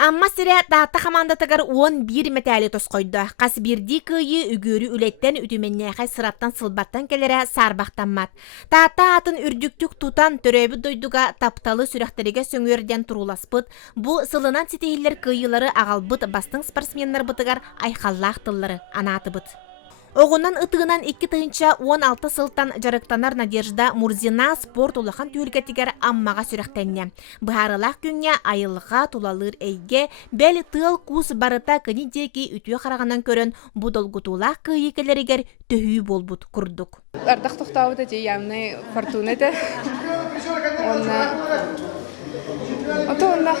Amma sire dağıta командатыгар 11 метали тоскойду. Қас бірді күйі үгөрі үлеттен үтіменнеғай сыраттан сылбаттан келері сарбақтанмат. Дağыта атын үрдіктік тутан төрөбі дойдуға тапталы сүрәқтеріге сөңөрден туруласпыт. Бұ сылынан сетейлер күйілері ағалбыт бастың спортсменлер бұтыгар айқаллақ тыллары анатыбыт. Оғынан ытығынан 2 тыынча 16 сылтан жарықтанар Надежда Мурзина спорт улахан түйілгетігер аммаға сүрәқтенне. Бұхарылақ күнге айылға тулалыр әйге бәл тыл кус барыта көнидеки үтіе қарағанан көрін бұдолгутулақ күйекелерігер төхүй болбут күрдік. Ардақ тоқтауыда де явный фортуна да. Онда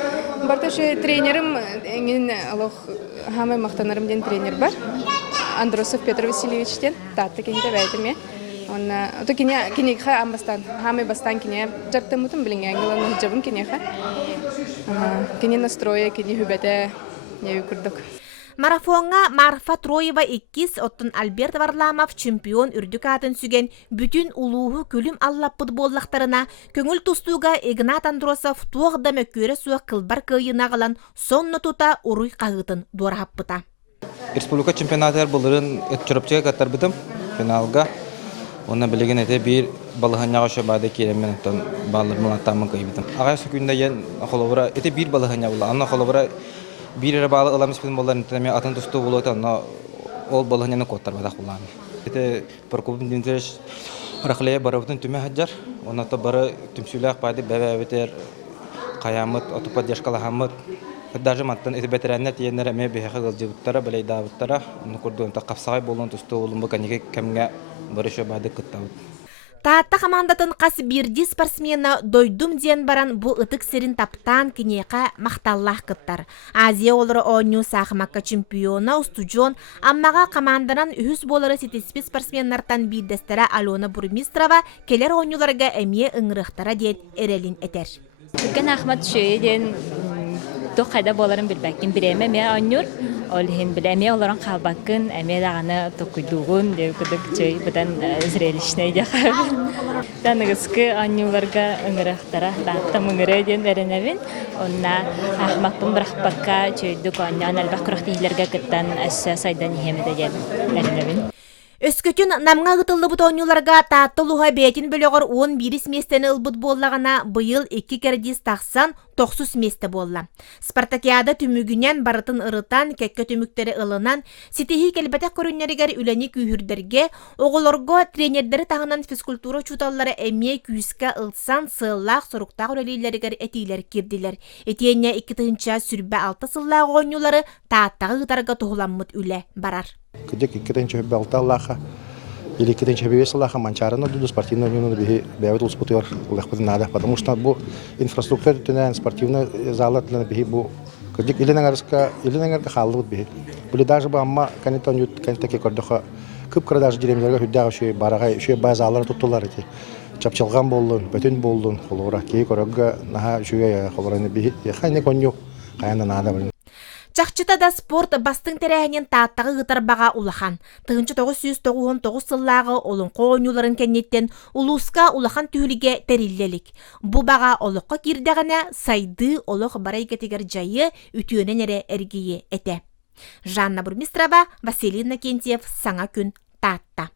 барташы тренерім еңін алох хамай мақтанарым ден тренер бар. Андросов Петр Васильевичтен татты кенде бәйтіме. Ото кенеға амбастан, хамай бастан кене жақтамытым білің әңгіланы жабын кенеға. Кене настроя, кене хүбәті неу күрдік. Марафонга Марфа Троева 2, оттun Альберт Варламов чемпион үрдік атын сүген бүтін улуғы күлім аллаппыд боллақтарына көңіл тұстуға Игнат Андросов туғда мөккөрі суық қылбар күйіна қалан сонны тута ұруй қағытын дуараппыта. Республика чемпионаттар бұлырын өтчіріпчеге каттар бітім финалға. Оны білеген әте бір балығанyağa шабады келемен өттен балырмын аттамын көй бітім. Ағай сүкінде ен қолыбыра, әте бір балығанyağa бұла. Анна қолыбыра bir yere bağlı ılamış bizim bolların tümü atın tustu buluyordu ama ol balığını kottar badak bulan. İşte parkubun dinleyiş rahleye barabutun tümü hacar. Ona da bara tümsülak paydı bebe beter kayamet atupad yaşkalahamet. Даже маттан эти ветераннар тиеннер эме бехе гылжыбыттара белей давыттара нукурдун такапсагай болон тусту улумбу канеге кемге барыша бады кыттабыт. Таатта командатын қас бірді спортсмена дойдум ден баран бұл ытык серин таптан кенеқа мақталлах кыттар. Азия олары ойну сақымаққа чемпиона устужон, аммаға команданан үхіс болары сетеспі спортсменнартан бидестері Алена Бурмистрова келер ойнуларға әмие ыңырықтара ден әрелін әтер. Үлкен Ахмат шөйе ден тоқ қайда боларын білбәккен біреме ме ойнур. Олхин билеме оларын қалбақын, әме дағаны тоқыдуғын, деп күдік чөй бұдан зрелішіне деқа. Данығызқы анюларға ұңырақтара, даттам ұңыры ден әрінәвін. Онна ақмақпын бірақпаққа чөйдік ойнан әлбақ күрақтығыларға күттан әсі сайдан ехемеді ден әрінәвін. Өскөтін намға ғытылды бұт ойнуларға таттылуға бәйтін бөліғыр 11 местені ұлбыт боллағына бұйыл 2 кердес тақсан 90 месті болла. Спартакиада түмігінен барытын ырытан, кәкке түміктері ылынан, сетехи кәлбәтәк көрінерігер үләні күйірдерге, оғылырға тренердері тағынан физкультура чуталары әме күйіске ылсан сыллақ сұрықтақ өрелейлерігер әтейлер керділер. Әтейіне 2 сүрбә 6 сыллақ ойнулары таттағы ғытарға тұғыламмыт үлі барар. Кдек иккетенче балталлаха или иккетенче бевесаллаха манчарына дуду спортивный юнун бе бевет улспутер улахпын надо, потому что бу инфраструктура тенен спортивный залы тенен бе бу кдек иленеңерге халлы бе. Бу даже бу амма канетон ют кантеке кордоха күп кырдаж диремлерге хүддагы шүй барагай шүй базалары туттулар эти. Чапчылган болдун, бүтүн болдун, холора кей корога наха шүйе холораны бе. Яхайне коню каяна надо. Чақчыта да спорт бастың тәрәхінен тааттағы ғытарбаға улахан. 1999 сыллағы олың қойнуларын кәнеттен улуска улахан түйіліге тәріллелік. Бұ баға олыққа кирдіғіне сайды олық барай кетігер жайы үтіөнен әрі әргейе әті. Жанна Бурмистрова, Василий Накентьев, Саңа күн, Таатта.